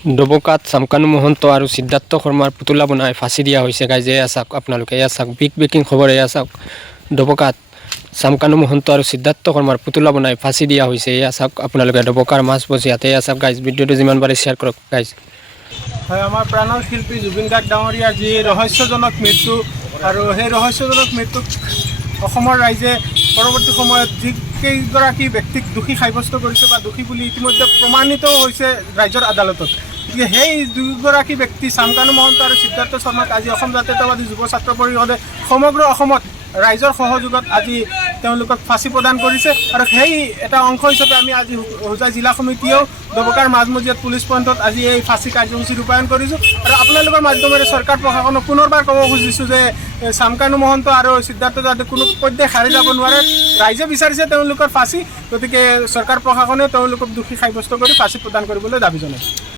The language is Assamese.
ডবকাত চামকানু মহন্ত আৰু সিদ্ধাৰ্থ শৰ্মাৰ পুতলা বনাই ফাঁচি দিয়া হৈছে গাইজ। এয়া চাওক আপোনালোকে, এয়া চাওক বিগ ব্ৰেকিং খবৰ। এয়া চাওক ডবকাত চামকানু মহন্ত আৰু সিদ্ধাৰ্থ শৰ্মাৰ পুতলা বনাই ফাঁচি দিয়া হৈছে। এয়া চাওক আপোনালোকে ডবকাৰ মাজমজিয়াতে। এয়া চাওক গাইজ, ভিডিঅ'টো যিমান পাৰে শ্বেয়াৰ কৰক গাইজ। হয়, আমাৰ প্ৰাণৰ শিল্পী জুবিন গাৰ্গ ডাঙৰীয়াৰ যি ৰহস্যজনক মৃত্যু, আৰু সেই ৰহস্যজনক মৃত্যুক অসমৰ ৰাইজে পৰৱৰ্তী সময়ত যিকেইগৰাকী ব্যক্তিক দোষী সাব্যস্ত কৰিছে বা দোষী বুলি ইতিমধ্যে প্ৰমাণিতও হৈছে ৰাজ্যৰ আদালতত। গতিকে সেই দুয়োগৰাকী ব্যক্তি চামকানু মহন্ত আৰু সিদ্ধাৰ্থ শৰ্মাক আজি অসম জাতীয়তাবাদী যুৱ ছাত্ৰ পৰিষদে সমগ্ৰ অসমত ৰাইজৰ সহযোগত আজি তেওঁলোকক ফাঁচি প্ৰদান কৰিছে। আৰু সেই এটা অংশ হিচাপে আমি আজি হোজাই জিলা সমিতিয়েও ডবকাৰ মাজমজিয়াত পুলিচ পইণ্টত আজি এই ফাঁচি কাৰ্যসূচী ৰূপায়ণ কৰিছোঁ। আৰু আপোনালোকৰ মাধ্যমেৰে চৰকাৰ প্ৰশাসনক পুনৰবাৰ ক'ব খুজিছোঁ যে চামকানু মহন্ত আৰু সিদ্ধাৰ্থ যাতে কোনো পধ্যে সাৰি যাব নোৱাৰে। ৰাইজে বিচাৰিছে তেওঁলোকৰ ফাঁচি, গতিকে চৰকাৰ প্ৰশাসনে তেওঁলোকক দোষী সাব্যস্ত কৰি ফাঁচি প্ৰদান কৰিবলৈ দাবী জনাইছে।